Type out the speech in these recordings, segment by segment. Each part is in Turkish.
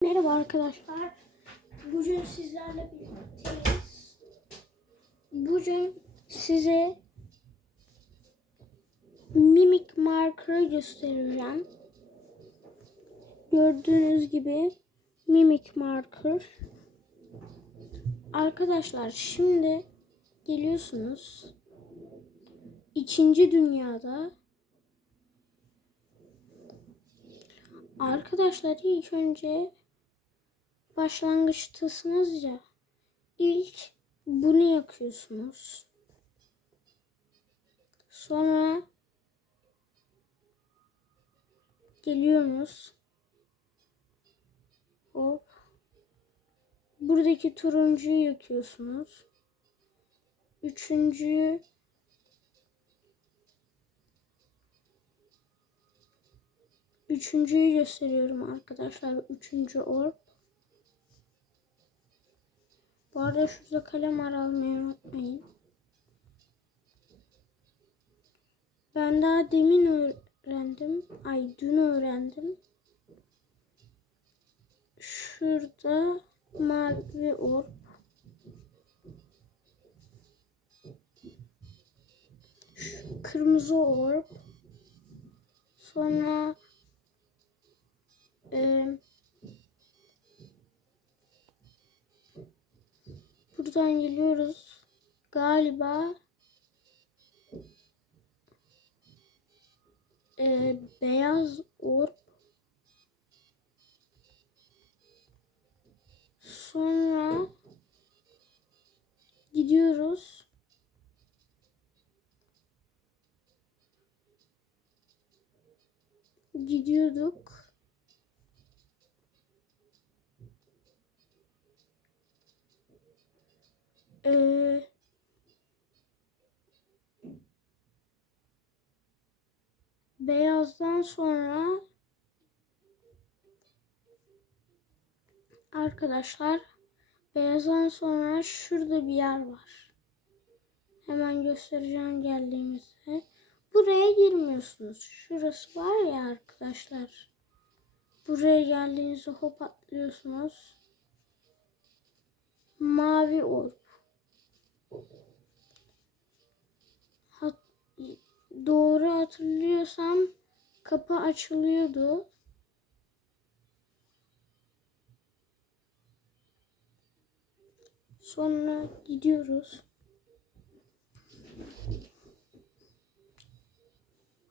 Merhaba arkadaşlar. Bugün sizlerle birlikteyiz. Bugün size mimik marker'ı göstereceğim. Gördüğünüz gibi mimik marker. Arkadaşlar şimdi geliyorsunuz. İkinci dünyada Arkadaşlar ilk önce başlangıçtasınız ya. İlk bunu yakıyorsunuz. Sonra geliyorsunuz. Hop. Buradaki turuncuyu yakıyorsunuz. Üçüncüyü Üçüncüyü gösteriyorum arkadaşlar. Üçüncü orb. Bu arada şurada kalem var unutmayın. Ben daha demin öğrendim. Ay dün öğrendim. Şurada mavi orb. Kırmızı orb. Sonra ee, buradan geliyoruz. Galiba ee, beyaz orb. Sonra gidiyoruz. Gidiyorduk. Ee, beyazdan sonra arkadaşlar beyazdan sonra şurada bir yer var. Hemen göstereceğim geldiğimizde. Buraya girmiyorsunuz. Şurası var ya arkadaşlar. Buraya geldiğinizde hop atlıyorsunuz. Mavi orb. Doğru hatırlıyorsam kapı açılıyordu. Sonra gidiyoruz.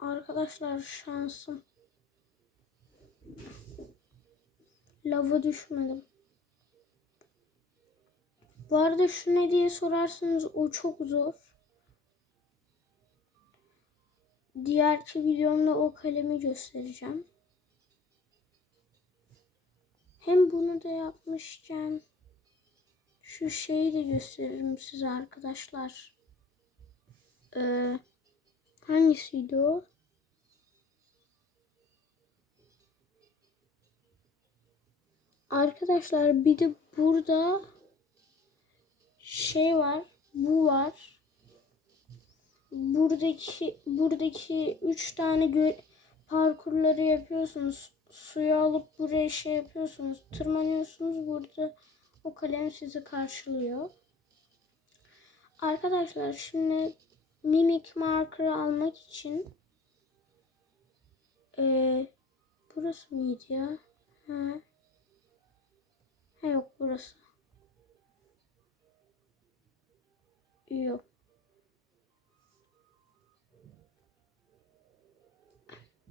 Arkadaşlar şansım. Lava düşmedim. Bu arada şu ne diye sorarsanız o çok zor. Diğerki videomda o kalemi göstereceğim. Hem bunu da yapmışken şu şeyi de gösteririm size arkadaşlar. Ee, hangisiydi o? Arkadaşlar bir de burada şey var. Bu var. Buradaki buradaki üç tane gö- parkurları yapıyorsunuz. Suyu alıp buraya şey yapıyorsunuz. Tırmanıyorsunuz. Burada o kalem sizi karşılıyor. Arkadaşlar şimdi mimik marker almak için ee, burası mıydı ya? Ha. ha yok burası. Yok.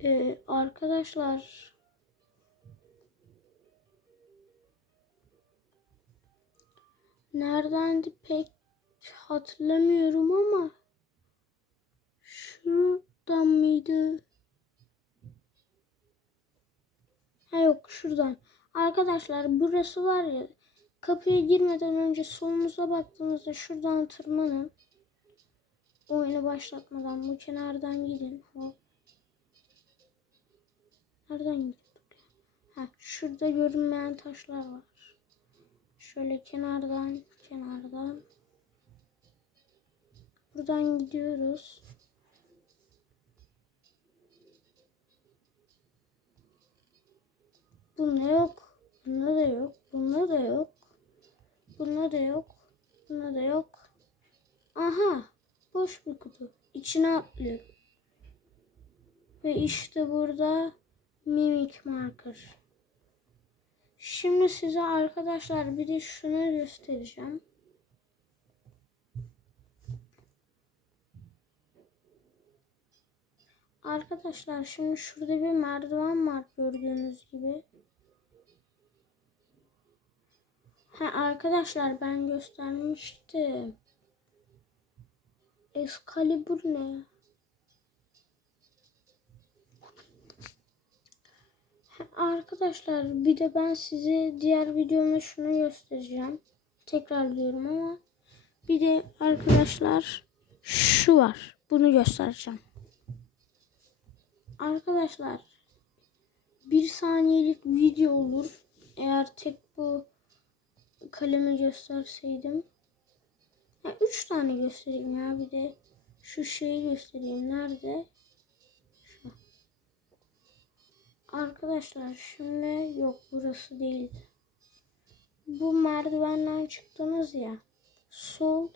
Ee, arkadaşlar neredendi pek hatırlamıyorum ama şuradan mıydı? Ha yok şuradan. Arkadaşlar burası var ya kapıya girmeden önce solunuza baktığınızda şuradan tırmanın. Oyunu başlatmadan bu kenardan gidin. Hop. Nereden gidiyorduk? Ha, şurada görünmeyen taşlar var. Şöyle kenardan, kenardan. Buradan gidiyoruz. Bu ne yok? Bunda da yok. Bunda da yok. Bunda da yok. Bunda da yok. Aha. Boş bir kutu. İçine atlıyorum. Ve işte burada mimik marker. Şimdi size arkadaşlar bir de şunu göstereceğim. Arkadaşlar şimdi şurada bir merdiven var gördüğünüz gibi. Ha arkadaşlar ben göstermiştim. Excalibur ne? Arkadaşlar bir de ben size diğer videomda şunu göstereceğim. Tekrar diyorum ama bir de arkadaşlar şu var. Bunu göstereceğim. Arkadaşlar bir saniyelik video olur. Eğer tek bu kalemi gösterseydim. Ya üç tane göstereyim ya bir de şu şeyi göstereyim. Nerede? Arkadaşlar şimdi yok burası değil. Bu merdivenden çıktınız ya. Sol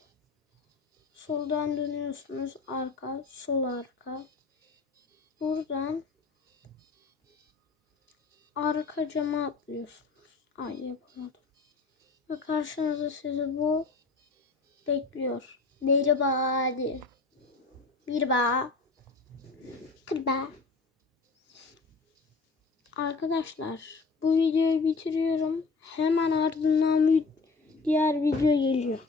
soldan dönüyorsunuz arka sol arka buradan arka cama atlıyorsunuz. Ay yapamadım. Ve karşınızda sizi bu bekliyor. Merhaba diye. Merhaba. Merhaba. Arkadaşlar bu videoyu bitiriyorum. Hemen ardından diğer video geliyor.